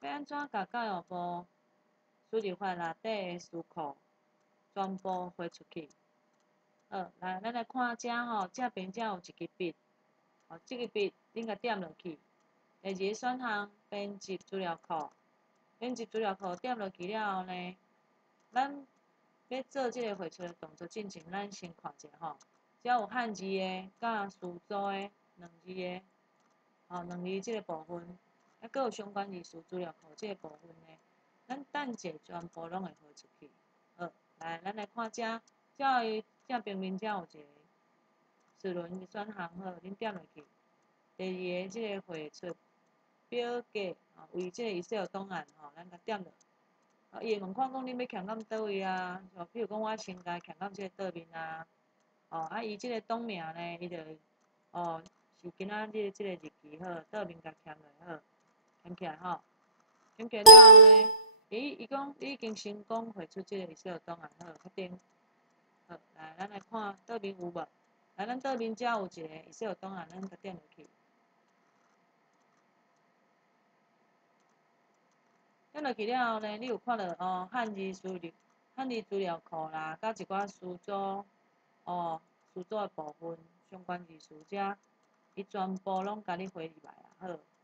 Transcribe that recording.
要安怎甲教育部输入法内底的词库全部回出去？好，来，咱来看遮吼，这边遮有一支笔，吼，这支笔恁甲点落去。第二个选项编辑资料库，编辑资料库点落去了后呢，咱要做这个绘出的动作进前，咱先看者吼，只有汉字的甲词组的两字的，吼两字这个部分，还佫有相关字词资料库这个部分呢，咱等者全部拢会回出去。好，来，咱来看遮，遮伊正平面遮有一个齿轮的选项，好，恁点落去。第二个即个绘出表格，吼，为即个 Excel 档案，吼，咱甲点落。伊会问看讲恁要徛到倒位啊？像譬如讲我先甲徛到即个倒面啊，伊即个档名呢，伊就是今仔日即个日期好，倒面甲徛落好，徛起来吼，徛起来了后呢，伊讲你已经成功绘出即个 Excel 档案好，确定。好，来，咱来看倒面有无？来，咱倒面遮有一个 Excel 档案，咱甲点落去。点落去了后呢，你有看到汉字资料库啦，甲一寡词组词组的部分相关字词遮，伊全部拢甲你回入来啊。好，